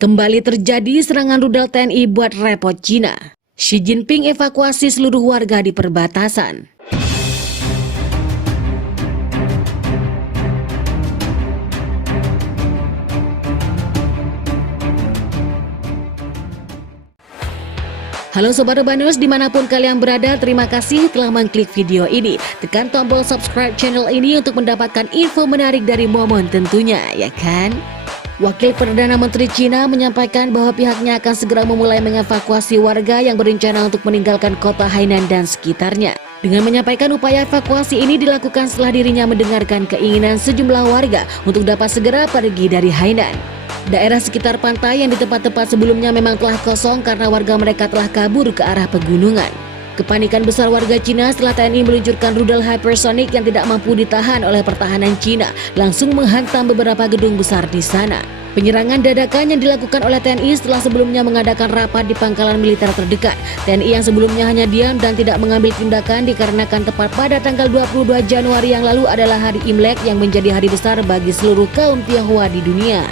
Kembali terjadi serangan rudal TNI buat repot Cina. Xi Jinping evakuasi seluruh warga di perbatasan. Halo Sobat Urbanus dimanapun kalian berada, terima kasih telah mengklik video ini. Tekan tombol subscribe channel ini untuk mendapatkan info menarik dari Momon tentunya, ya kan? Wakil Perdana Menteri Cina menyampaikan bahwa pihaknya akan segera memulai mengevakuasi warga yang berencana untuk meninggalkan kota Hainan dan sekitarnya. Dengan menyampaikan upaya evakuasi ini dilakukan setelah dirinya mendengarkan keinginan sejumlah warga untuk dapat segera pergi dari Hainan. Daerah sekitar pantai yang di tempat-tempat sebelumnya memang telah kosong karena warga mereka telah kabur ke arah pegunungan. Kepanikan besar warga Cina setelah TNI meluncurkan rudal hypersonic yang tidak mampu ditahan oleh pertahanan Cina langsung menghantam beberapa gedung besar di sana. Penyerangan dadakan yang dilakukan oleh TNI setelah sebelumnya mengadakan rapat di pangkalan militer terdekat. TNI yang sebelumnya hanya diam dan tidak mengambil tindakan dikarenakan tepat pada tanggal 22 Januari yang lalu adalah hari Imlek yang menjadi hari besar bagi seluruh kaum Tionghoa di dunia.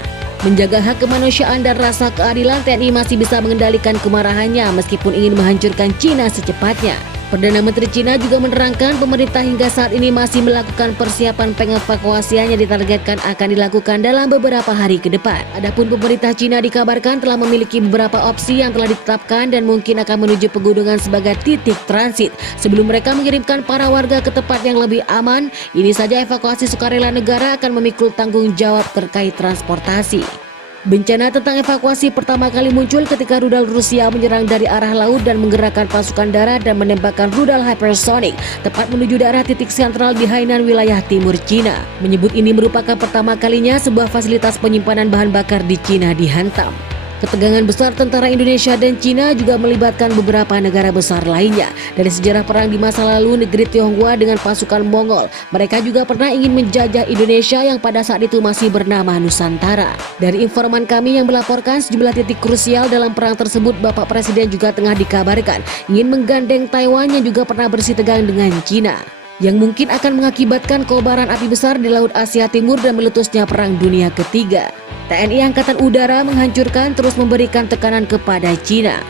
Menjaga hak kemanusiaan dan rasa keadilan, TNI masih bisa mengendalikan kemarahannya meskipun ingin menghancurkan Cina secepatnya. Perdana Menteri Cina juga menerangkan pemerintah hingga saat ini masih melakukan persiapan pengevakuasian yang ditargetkan akan dilakukan dalam beberapa hari ke depan. Adapun pemerintah Cina dikabarkan telah memiliki beberapa opsi yang telah ditetapkan dan mungkin akan menuju pegunungan sebagai titik transit sebelum mereka mengirimkan para warga ke tempat yang lebih aman. Ini saja evakuasi sukarela negara akan memikul tanggung jawab terkait transportasi. Bencana tentang evakuasi pertama kali muncul ketika rudal Rusia menyerang dari arah laut dan menggerakkan pasukan darat dan menembakkan rudal hypersonic tepat menuju daerah titik sentral di Hainan, wilayah timur Cina. Menyebut ini merupakan pertama kalinya sebuah fasilitas penyimpanan bahan bakar di Cina dihantam. Ketegangan besar tentara Indonesia dan Cina juga melibatkan beberapa negara besar lainnya. Dari sejarah perang di masa lalu negeri Tionghoa dengan pasukan Mongol, mereka juga pernah ingin menjajah Indonesia yang pada saat itu masih bernama Nusantara. Dari informan kami yang melaporkan sejumlah titik krusial dalam perang tersebut, Bapak Presiden juga tengah dikabarkan ingin menggandeng Taiwan yang juga pernah bersitegang dengan Cina, yang mungkin akan mengakibatkan kobaran api besar di Laut Asia Timur dan meletusnya Perang Dunia Ketiga. TNI Angkatan Udara menghancurkan terus memberikan tekanan kepada Cina.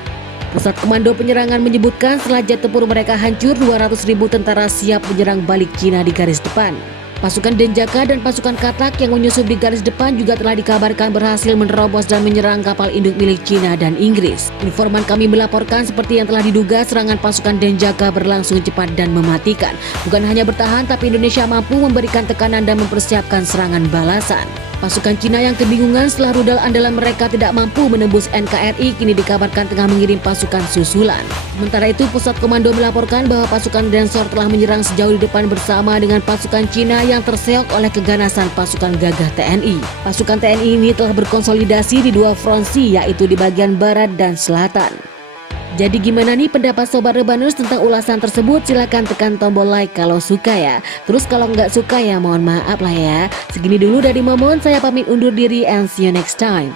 Pusat Komando Penyerangan menyebutkan setelah jet tempur mereka hancur, 200.000 tentara siap menyerang balik Cina di garis depan. Pasukan Denjaka dan pasukan Katak yang menyusup di garis depan juga telah dikabarkan berhasil menerobos dan menyerang kapal induk milik Cina dan Inggris. Informan kami melaporkan seperti yang telah diduga, serangan pasukan Denjaka berlangsung cepat dan mematikan. Bukan hanya bertahan, tapi Indonesia mampu memberikan tekanan dan mempersiapkan serangan balasan. Pasukan Cina yang kebingungan setelah rudal andalan mereka tidak mampu menembus NKRI kini dikabarkan tengah mengirim pasukan susulan. Sementara itu, Pusat Komando melaporkan bahwa pasukan Densor telah menyerang sejauh di depan bersama dengan pasukan Cina yang terseok oleh keganasan pasukan gagah TNI. Pasukan TNI ini telah berkonsolidasi di dua fronti, yaitu di bagian barat dan selatan. Jadi gimana nih pendapat Sobat Urbanus tentang ulasan tersebut? Silahkan tekan tombol like kalau suka ya. Terus kalau nggak suka ya mohon maaf lah ya. Segini dulu dari Momon, saya pamit undur diri and see you next time.